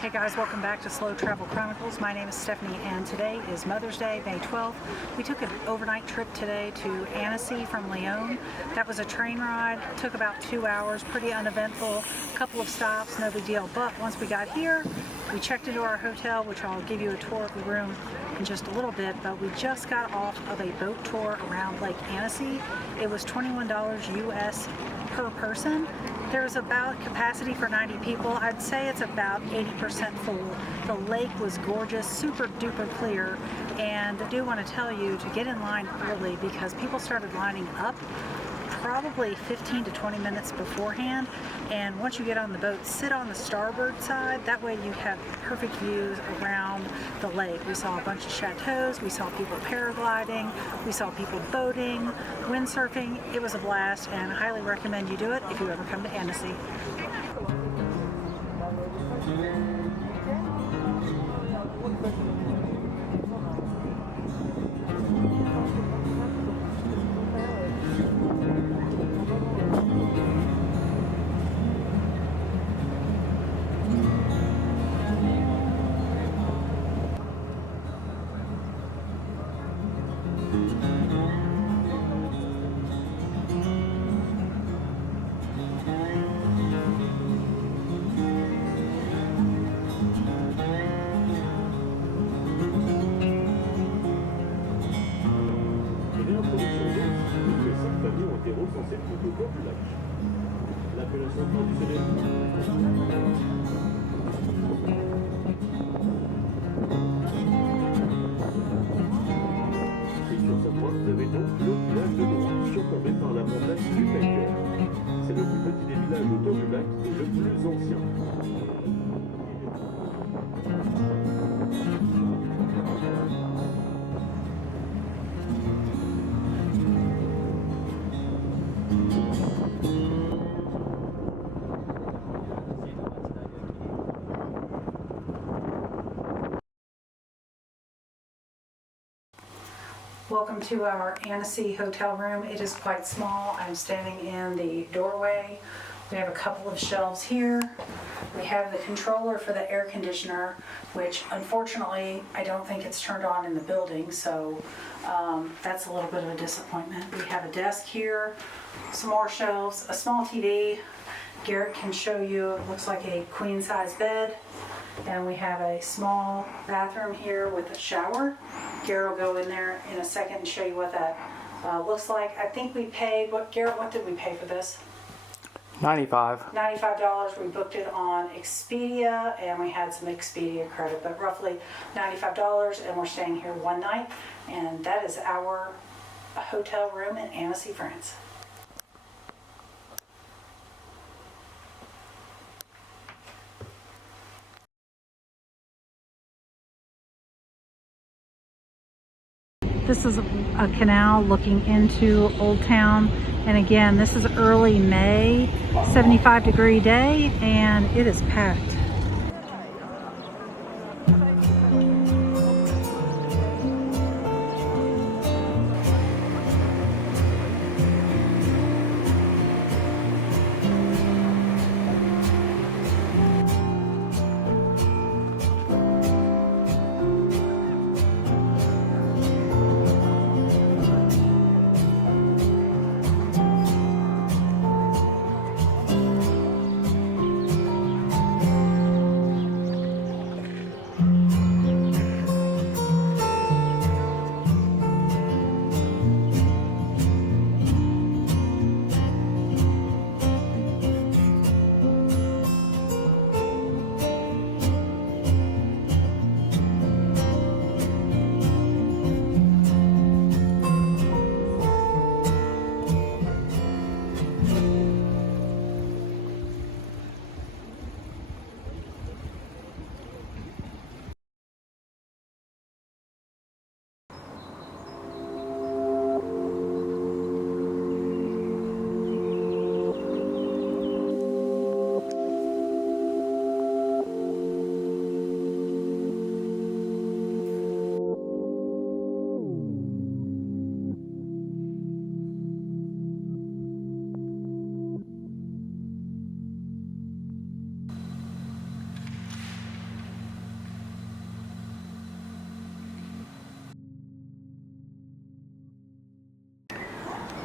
Hey guys, welcome back to Slow Travel Chronicles. My name is Stephanie and today is Mother's Day, May 12th. We took an overnight trip today to Annecy from Lyon. That was a train ride. It took about 2 hours, pretty uneventful. A couple of stops, no big deal. But once we got here, we checked into our hotel, which I'll give you a tour of the room in just a little bit, but we just got off of a boat tour around Lake Annecy. It was $21 US per person. There's about capacity for 90 people. I'd say it's about 80% full. The lake was gorgeous, super duper clear, and I do want to tell you to get in line early because people started lining up probably 15 to 20 minutes beforehand, and once you get on the boat, sit on the starboard side. That way you have perfect views around the lake. We saw a bunch of chateaus, we saw people paragliding, we saw people boating, windsurfing. It was a blast, and I highly recommend you do it if you ever come to Annecy. C'est le plus petit des villages autour du lac et le plus ancien. Welcome to our Annecy hotel room. It is quite small. I'm standing in the doorway. We have a couple of shelves here. We have the controller for the air conditioner, which unfortunately I don't think it's turned on in the building, so that's a little bit of a disappointment. We have a desk here, some more shelves, a small TV. Garrett can show you, it looks like a queen size bed. And we have a small bathroom here with a shower. Garrett will go in there in a second and show you what that looks like. I think we paid, Garrett, what did we pay for this? $95. We booked it on Expedia and we had some Expedia credit, but roughly $95, and we're staying here one night, and that is our hotel room in Annecy, France. This is a canal looking into Old Town, and again, this is early May, 75-degree day, and it is packed.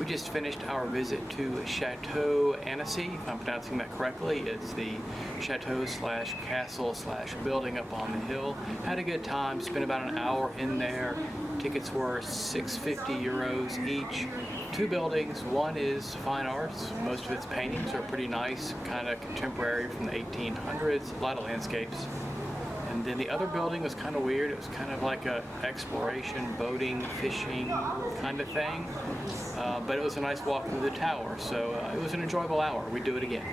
We just finished our visit to Chateau Annecy, if I'm pronouncing that correctly. It's the chateau slash castle slash building up on the hill. Had a good time, spent about an hour in there. Tickets were €650 each. Two buildings. One is fine arts. Most of its paintings are pretty nice, kind of contemporary from the 1800s, a lot of landscapes. And then the other building was kind of weird. It was kind of like a exploration, boating, fishing kind of thing. But it was a nice walk through the tower, so it was an enjoyable hour. We'd do it again.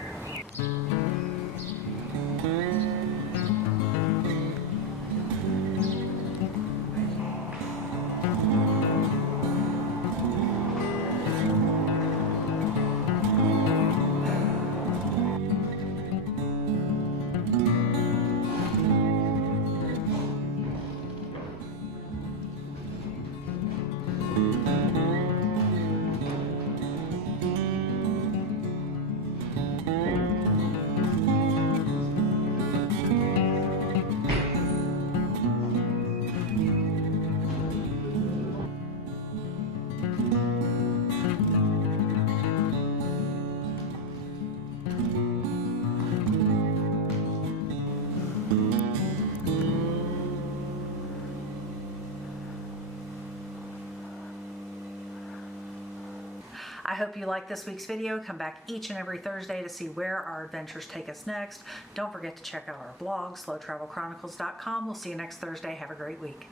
I hope you liked this week's video. Come back each and every Thursday to see where our adventures take us next. Don't forget to check out our blog, slowtravelchronicles.com. We'll see you next Thursday. Have a great week.